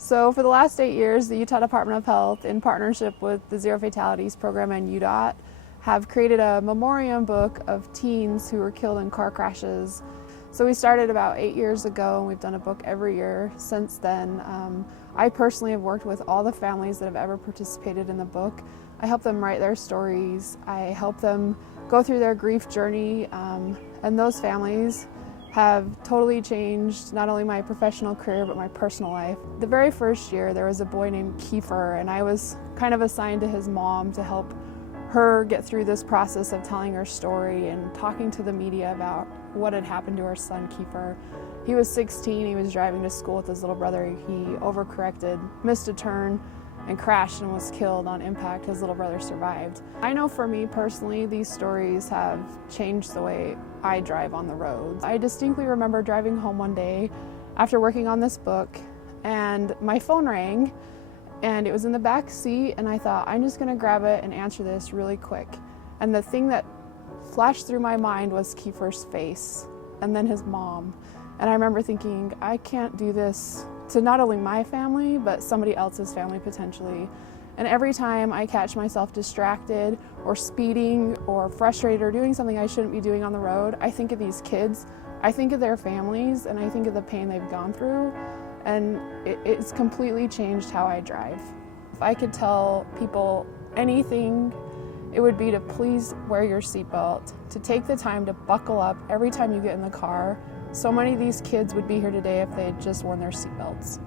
So for the last 8 years, the Utah Department of Health, in partnership with the Zero Fatalities program and UDOT, have created a Memoriam book of teens who were killed in car crashes. So we started about 8 years ago, and we've done a book every year since then. I personally have worked with all the families that have ever participated in the book. I help them write their stories. I help them go through their grief journey, and those families have totally changed not only my professional career but my personal life. The very first year there was a boy named Kiefer, and I was kind of assigned to his mom to help her get through this process of telling her story and talking to the media about what had happened to her son Kiefer. He was 16, he was driving to school with his little brother. He overcorrected, missed a turn, and crashed and was killed on impact. His little brother survived. I know for me personally, these stories have changed the way I drive on the roads. I distinctly remember driving home one day after working on this book, and my phone rang, and it was in the back seat, and I thought, I'm just gonna grab it and answer this really quick. And the thing that flashed through my mind was Kiefer's face, and then his mom. And I remember thinking, I can't do this to not only my family, but somebody else's family potentially. And every time I catch myself distracted or speeding or frustrated or doing something I shouldn't be doing on the road, I think of these kids, I think of their families, and I think of the pain they've gone through, and it's completely changed how I drive. If I could tell people anything, it would be to please wear your seatbelt, to take the time to buckle up every time you get in the car. So many of these kids would be here today if they had just worn their seatbelts.